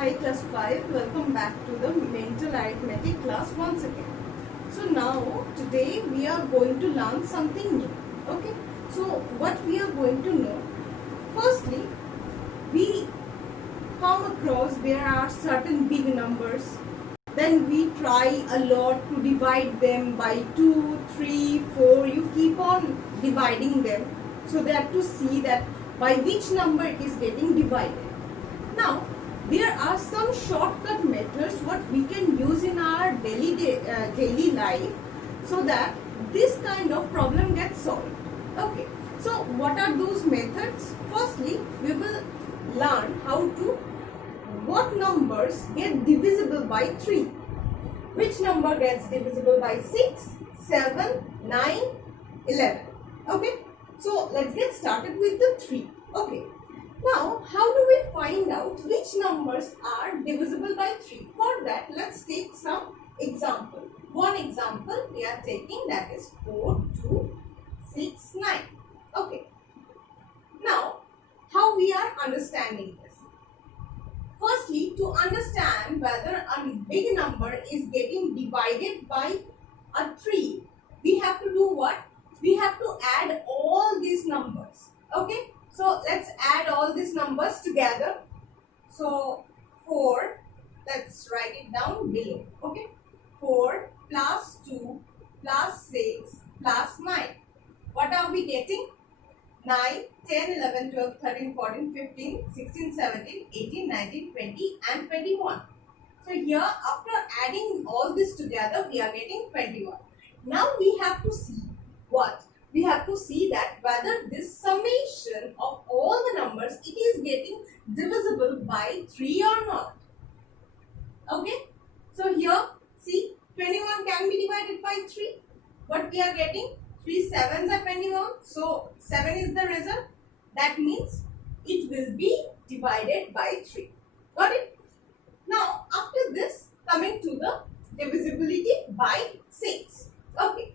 Hi class 5, welcome back to the mental arithmetic class once again. So now today we are going to learn something new. Okay, so what we are going to know, firstly we come across there are certain big numbers, then we try a lot to divide them by 2, 3, 4. You keep on dividing them so that to see that by which number it is getting divided. Now there are some shortcut methods what we can use in our daily life so that this kind of problem gets solved. Okay, so what are those methods? Firstly, we will learn how to what numbers get divisible by 3. Which number gets divisible by 6, 7, 9, 11. Okay, so let's get started with the 3. Okay. Now, how do we find out which numbers are divisible by 3? For that, let's take some example. One example we are taking, that is 4, 2, 6, 9. Okay. Now, how we are understanding this? Firstly, to understand whether a big number is getting divided by a 3, we have to do what? We have to add all these numbers. Okay. So let's add all these numbers together. So 4, let's write it down below. Okay, 4 plus 2 plus 6 plus 9. What are we getting? 9, 10, 11, 12, 13, 14, 15, 16, 17, 18, 19, 20 and 21. So here after adding all this together we are getting 21. Now we have to see what? We have to see that whether this summation of all the numbers it is getting divisible by 3 or not. Okay. So here see 21 can be divided by 3. What we are getting? 3 sevens are 21. So 7 is the result. That means it will be divided by 3. Got it? Now after this coming to the divisibility by 6. Okay.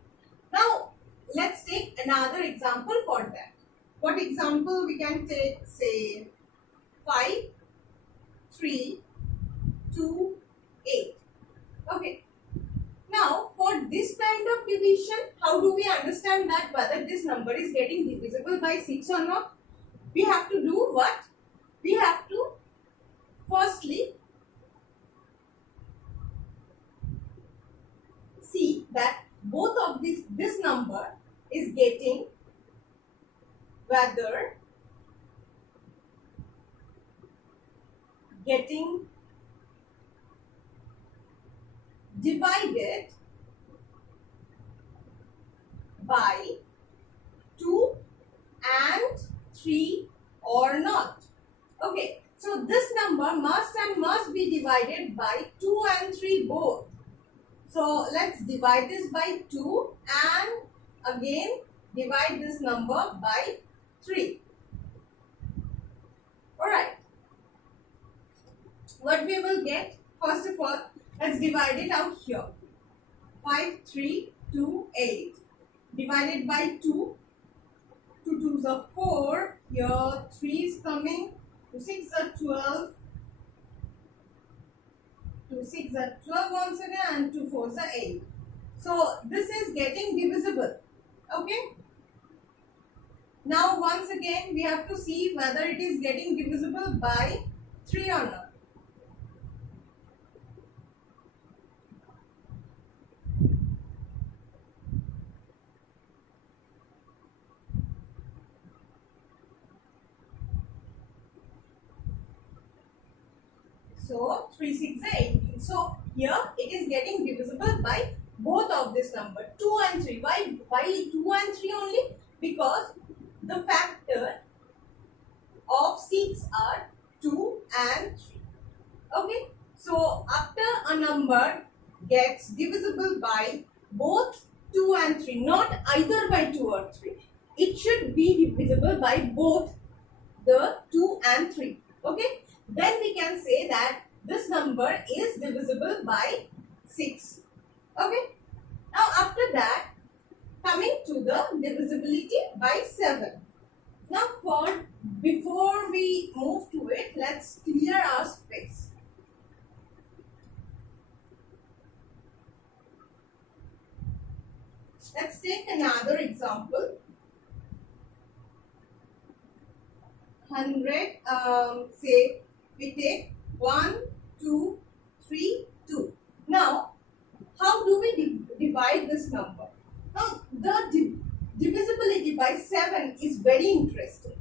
Now let's take another example for that. What example we can take? Say 5, 3, 2, 8. Okay. Now for this kind of division, how do we understand that whether this number is getting divisible by 6 or not? We have to do what? We have to firstly see that both of this number is getting whether getting divided by 2 and 3 or not. Okay, so this number must be divided by 2 and 3 both. So let's divide this by 2 and again divide this number by 3. Alright. What we will get? First of all, let's divide it out here. 5, 3, 2, 8. Divided by 2. 2 2s are 4. Here 3 is coming. 2 6 are 12. 2 6 are 12 once again and 2 4s are 8. So this is getting divisible. Okay. Now once again we have to see whether it is getting divisible by 3 or not. So 3 6 are 18. So here it is getting divisible by both of this number 2 and 3. Why 2 and 3 only? Because the factor of 6 are 2 and 3. Okay. So after a number gets divisible by both 2 and 3, not either by 2 or 3, it should be divisible by both the 2 and 3. Okay. Then we can say that this number is divisible by 6. Okay. Now after that, coming to the divisibility by 7. Now before we move to it, let's clear our space. let's take another example. 100, say we take 1, 2, 3, 2. Now, how do we divide this number? Now, the divisibility by 7 is very interesting.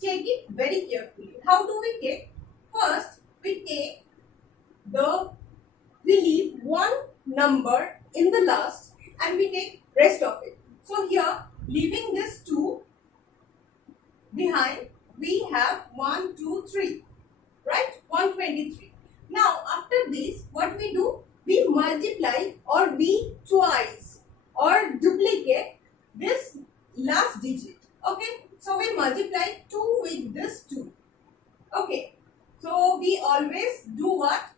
Take it very carefully. How do we take? First, we leave one number in the last and we take rest of it. So here, leaving this 2 behind, we have 1, 2, 3, right? 123. Now, after this, what we do? We multiply or we twice or duplicate this last digit. Okay, so we multiply 2 with this 2. Okay, so we always do what?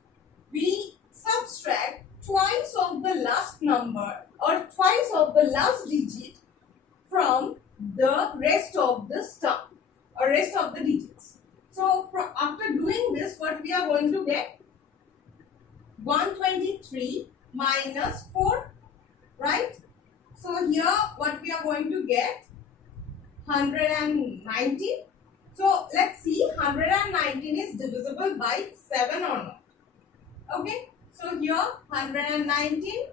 We subtract twice of the last number or twice of the last digit from the rest of the sum or rest of the digits. So after doing this, what we are going to get? 123 minus 4, right? So here what we are going to get? 119. So let's see, 119 is divisible by 7 or not. Okay, so here 119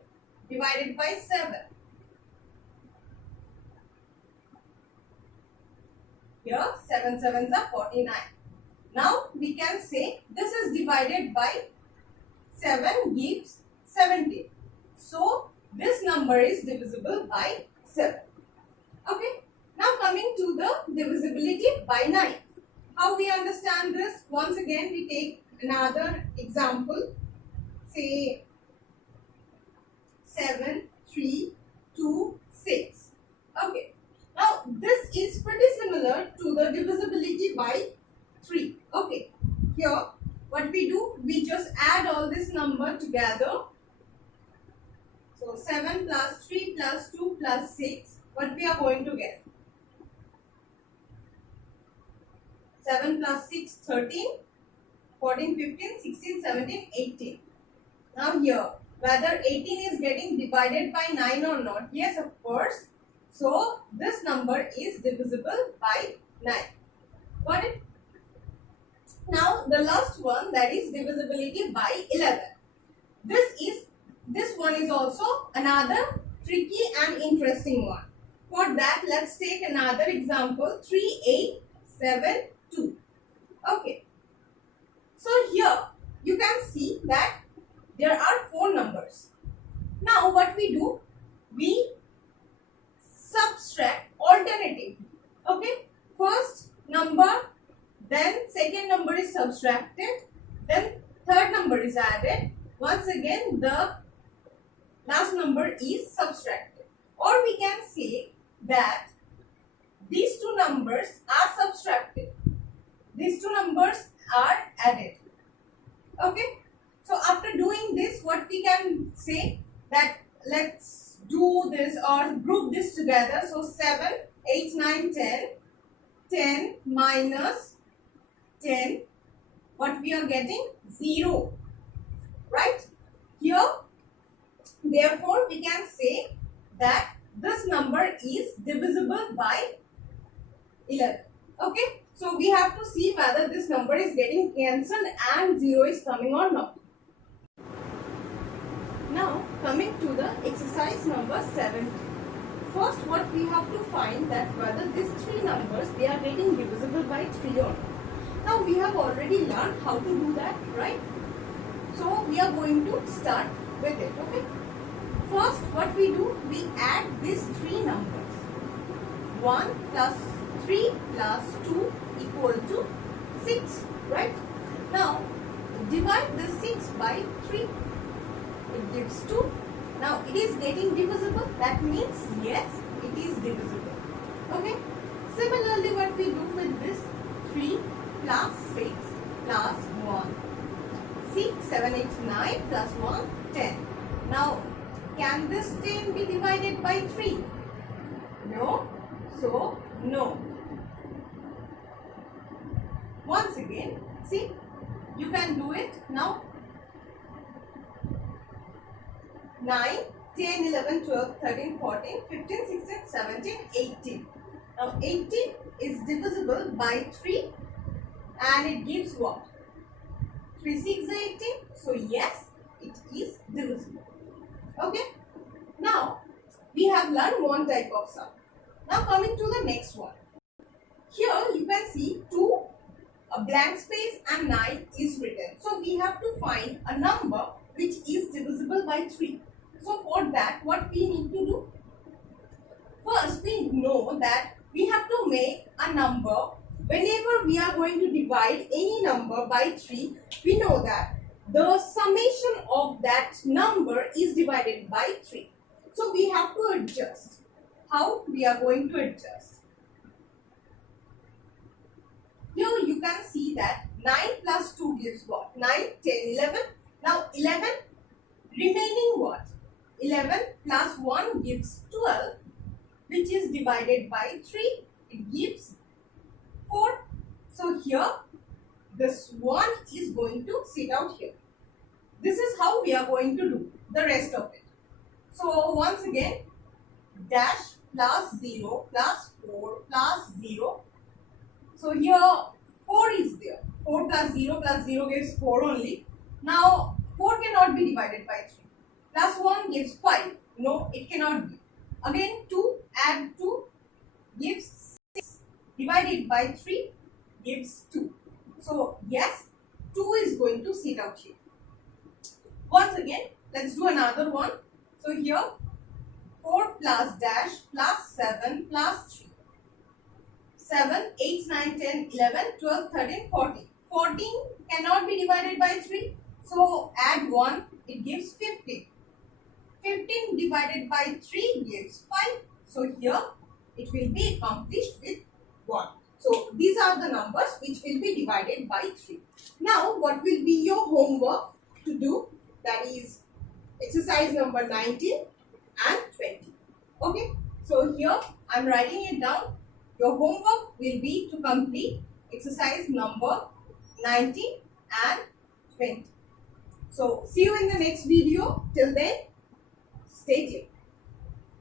divided by 7. Here 7 sevens are 49. Now we can say this is divided by 7 gives 17. So this number is divisible by 7. Okay. Now coming to the divisibility by 9. How we understand this? Once again we take another example. Say 7, 3, 2, 6. Okay. Now this is pretty similar to the divisibility by 3. Okay. Here what we do? We just add all this number together. So 7 plus 3 plus 2 plus 6. What we are going to get? 7 plus 6, 13, 14, 15, 16, 17, 18. Now here, whether 18 is getting divided by 9 or not? Yes, of course. So, this number is divisible by 9. Got it? Now, the last one, that is divisibility by 11. This one is also another tricky and interesting one. For that, let's take another example, 3, 8, 7, 2. Okay. So here you can see that there are 4 numbers. Now what we do? We subtract alternatively. Okay. First number, then second number is subtracted, then third number is added. Once again the last number is subtracted. Or we can say that these 2 numbers are subtracted. These 2 numbers are added. Okay. So after doing this, what we can say that let's do this or group this together. So 7, 8, 9, 10. 10 minus 10. What we are getting? 0. Right? Here, therefore, we can say that this number is divisible by 11. Okay. So we have to see whether this number is getting cancelled and 0 is coming or not. Now coming to the exercise number 70. First what we have to find that whether these 3 numbers they are getting divisible by 3 or not. Now we have already learned how to do that, right? So we are going to start with it. Okay. First what we do, we add these 3 numbers. 1 plus 3 plus 2 equal to 6, right? Now divide the 6 by 3. It gives 2. Now it is getting divisible. That means yes, it is divisible. Okay. Similarly, what we do with this? 3 plus 6 plus 1. 6, 7, 8, 9 plus 1, 10. Now, can this 10 be divided by 3? No. So, no. Once again, see, you can do it now. 9 10, 11, 12, 13, 14, 15, 16, 17, 18. Now 18 is divisible by 3 and it gives what? 3 6 18. So yes, it is divisible. Okay. Now we have learned one type of sum. Now coming to the next one. Here you can see 2, a blank space and 9 is written. So we have to find a number which is divisible by 3. So for that, what we need to do? First, we know that we have to make a number. Whenever we are going to divide any number by 3, we know that the summation of that number is divided by 3. So we have to adjust. How we are going to adjust? Here you can see that 9 plus 2 gives what? 9, 10, 11. Now 11 remaining what? 11 plus 1 gives 12, which is divided by 3. It gives 4. So here this 1 is going to sit out here. This is how we are going to do the rest of it. So once again, dash plus 0 plus 4 plus 0. So here 4 is there. 4 plus 0 gives 4 only. Now 4 cannot be divided by 3. Plus 1 gives 5. No, it cannot be. Again 2, add 2 gives 6. Divided by 3 gives 2. So yes, 2 is going to sit out here. Once again, let's do another one. So here 4 plus dash plus 7 plus 3. 7, 8, 9, 10, 11, 12, 13, 14. 14 cannot be divided by 3. So add 1, it gives 15. 15 divided by 3 gives 5. So here it will be accomplished with 1. So these are the numbers which will be divided by 3. Now what will be your homework to do? That is exercise number 19 and 20. Okay. So here I am writing it down. Your homework will be to complete exercise number 19 and 20. So see you in the next video. Till then, stay tuned.